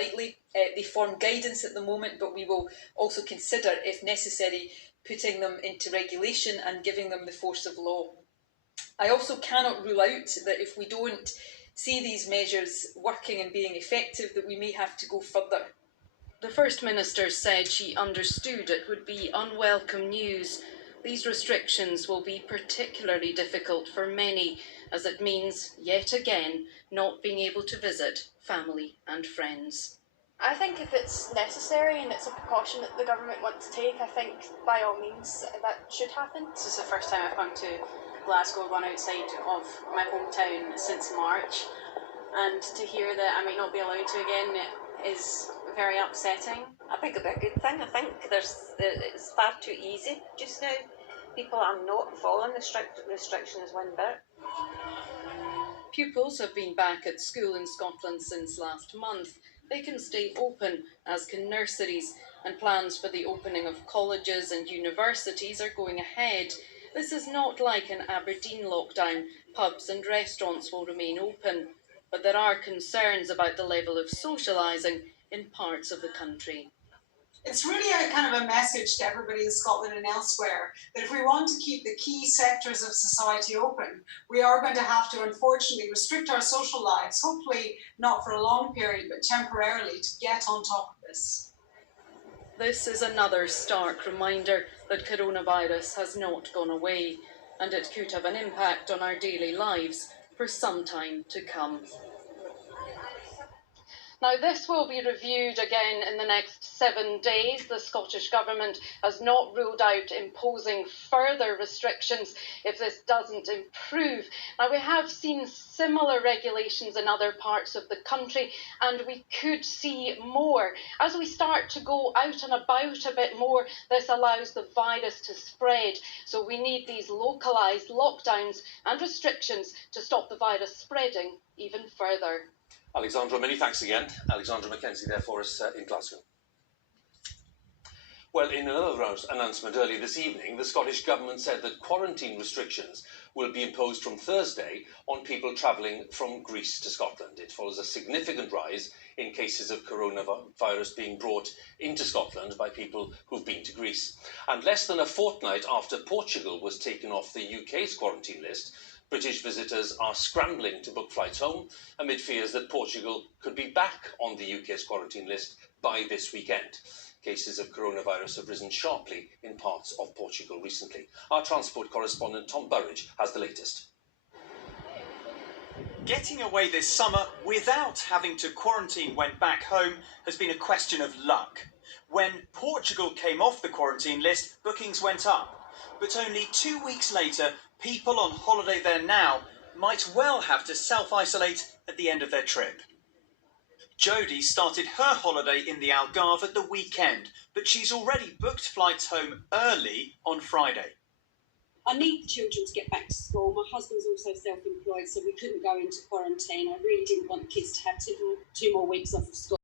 lightly. They form guidance at the moment, but we will also consider, if necessary, putting them into regulation and giving them the force of law. I also cannot rule out that if we don't see these measures working and being effective, that we may have to go further. The First Minister said she understood it would be unwelcome news. These restrictions will be particularly difficult for many, as it means, yet again, not being able to visit family and friends. I think if it's necessary and it's a precaution that the government want to take, I think by all means that should happen. This is the first time I've come to Glasgow, gone outside of my hometown since March, and to hear that I might not be allowed to again is very upsetting. I think it'll be a good thing. I think it's far too easy just now. People are not following the strict restrictions one bit. Pupils have been back at school in Scotland since last month. They can stay open, as can nurseries, and plans for the opening of colleges and universities are going ahead. This is not like an Aberdeen lockdown. Pubs and restaurants will remain open, but there are concerns about the level of socialising in parts of the country. It's really a kind of a message to everybody in Scotland and elsewhere that if we want to keep the key sectors of society open, we are going to have to unfortunately restrict our social lives, hopefully not for a long period, but temporarily, to get on top of this. This is another stark reminder that coronavirus has not gone away, and it could have an impact on our daily lives for some time to come. Now, this will be reviewed again in the next 7 days. The Scottish Government has not ruled out imposing further restrictions if this doesn't improve. Now, we have seen similar regulations in other parts of the country, and we could see more. As we start to go out and about a bit more, this allows the virus to spread. So we need these localised lockdowns and restrictions to stop the virus spreading even further. Alexandra, many thanks again. Alexandra Mackenzie there for us in Glasgow. Well, in another announcement early this evening, the Scottish Government said that quarantine restrictions will be imposed from Thursday on people travelling from Greece to Scotland. It follows a significant rise in cases of coronavirus being brought into Scotland by people who've been to Greece. And less than a fortnight after Portugal was taken off the UK's quarantine list, British visitors are scrambling to book flights home amid fears that Portugal could be back on the UK's quarantine list by this weekend. Cases of coronavirus have risen sharply in parts of Portugal recently. Our transport correspondent Tom Burridge has the latest. Getting away this summer without having to quarantine when back home has been a question of luck. When Portugal came off the quarantine list, bookings went up. But only 2 weeks later, people on holiday there now might well have to self-isolate at the end of their trip. Jodie started her holiday in the Algarve at the weekend, but she's already booked flights home early on Friday. I need the children to get back to school. My husband's also self-employed, so we couldn't go into quarantine. I really didn't want the kids to have two more weeks off of school.